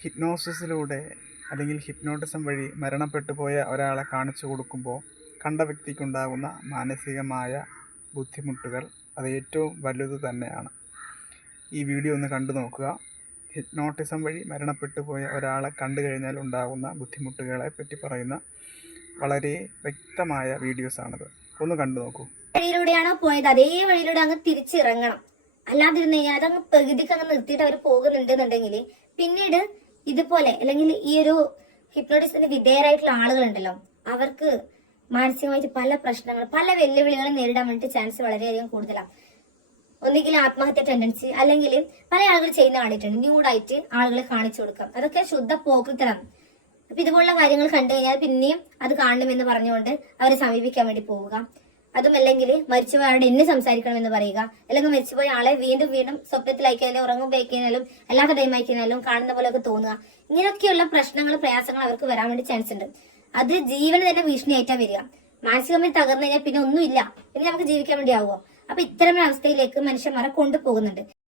ഹിപ്നോസിസിലൂടെ അല്ലെങ്കിൽ ഹിപ്നോട്ടിസം വഴി മരണപ്പെട്ടു പോയ ഒരാളെ കാണിച്ചു കൊടുക്കുമ്പോൾ കണ്ട വ്യക്തിക്കുണ്ടാകുന്ന മാനസികമായ ബുദ്ധിമുട്ടുകൾ അത് ഏറ്റവും വലുത് തന്നെയാണ്. ഈ വീഡിയോ ഒന്ന് കണ്ടു നോക്കുക. ഹിപ്നോട്ടിസം വഴി മരണപ്പെട്ടു പോയ ഒരാളെ കണ്ടു കഴിഞ്ഞാൽ ഉണ്ടാകുന്ന ബുദ്ധിമുട്ടുകളെ പറ്റി പറയുന്ന വളരെ വ്യക്തമായ വീഡിയോസാണിത്. ഒന്ന് കണ്ടു നോക്കൂ. വഴിയിലൂടെയാണോ പോയത് അതേ വഴിയിലൂടെ അങ്ങ് തിരിച്ചിറങ്ങണം. അല്ലാതിരുന്ന് കഴിഞ്ഞാൽ അതങ്ങ് പ്രകൃതിക്ക് അങ്ങ് നിർത്തിയിട്ട് അവർ പോകുന്നുണ്ടെന്നുണ്ടെങ്കിൽ പിന്നീട് ഇതുപോലെ അല്ലെങ്കിൽ ഈ ഒരു ഹിപ്നോട്ടിസത്തിന് വിധേയരായിട്ടുള്ള ആളുകളുണ്ടല്ലോ, അവർക്ക് മാനസികമായിട്ട് പല പ്രശ്നങ്ങൾ, പല വെല്ലുവിളികളും നേരിടാൻ വേണ്ടിയിട്ട് ചാൻസ് വളരെയധികം കൂടുതലാണ്. ഒന്നുകിൽ ആത്മഹത്യ ടെൻഡൻസി, അല്ലെങ്കിൽ പല ആളുകൾ ചെയ്യുന്ന കണ്ടിട്ടുണ്ട്, ന്യൂഡായിട്ട് ആളുകളെ കാണിച്ചു കൊടുക്കാം. അതൊക്കെ ശുദ്ധ പോക്കൃത്തലാണ്. അപ്പൊ ഇതുപോലുള്ള കാര്യങ്ങൾ കണ്ടു കഴിഞ്ഞാൽ പിന്നെയും അത് കാണണമെന്ന് പറഞ്ഞുകൊണ്ട് അവരെ സമീപിക്കാൻ വേണ്ടി പോവുക. അതുമല്ലെങ്കിൽ മരിച്ചുപോയ ആളുടെ എന്നെ സംസാരിക്കണമെന്ന് പറയുക, അല്ലെങ്കിൽ മരിച്ചുപോയ ആളെ വീണ്ടും വീണ്ടും സ്വപ്നത്തിലായിക്കാനും ഉറങ്ങുമ്പോഴേക്കാനും അല്ലാത്ത ടൈം ആയിക്കാനും കാണുന്ന പോലെയൊക്കെ തോന്നുക. ഇങ്ങനെയൊക്കെയുള്ള പ്രശ്നങ്ങൾ, പ്രയാസങ്ങൾ അവർക്ക് വരാൻ വേണ്ടി ചാൻസ് ഉണ്ട്. അത് ജീവന് തന്നെ ഭീഷണിയായിട്ടാ വരിക. മാനസികമായി തകർന്നു കഴിഞ്ഞാൽ പിന്നെ ഒന്നുമില്ല, പിന്നെ നമുക്ക് ജീവിക്കാൻ വേണ്ടി ആവുമോ? അപ്പൊ ഇത്തരം അവസ്ഥയിലേക്ക് മനുഷ്യന്മാരെ കൊണ്ടുപോകുന്നുണ്ട്.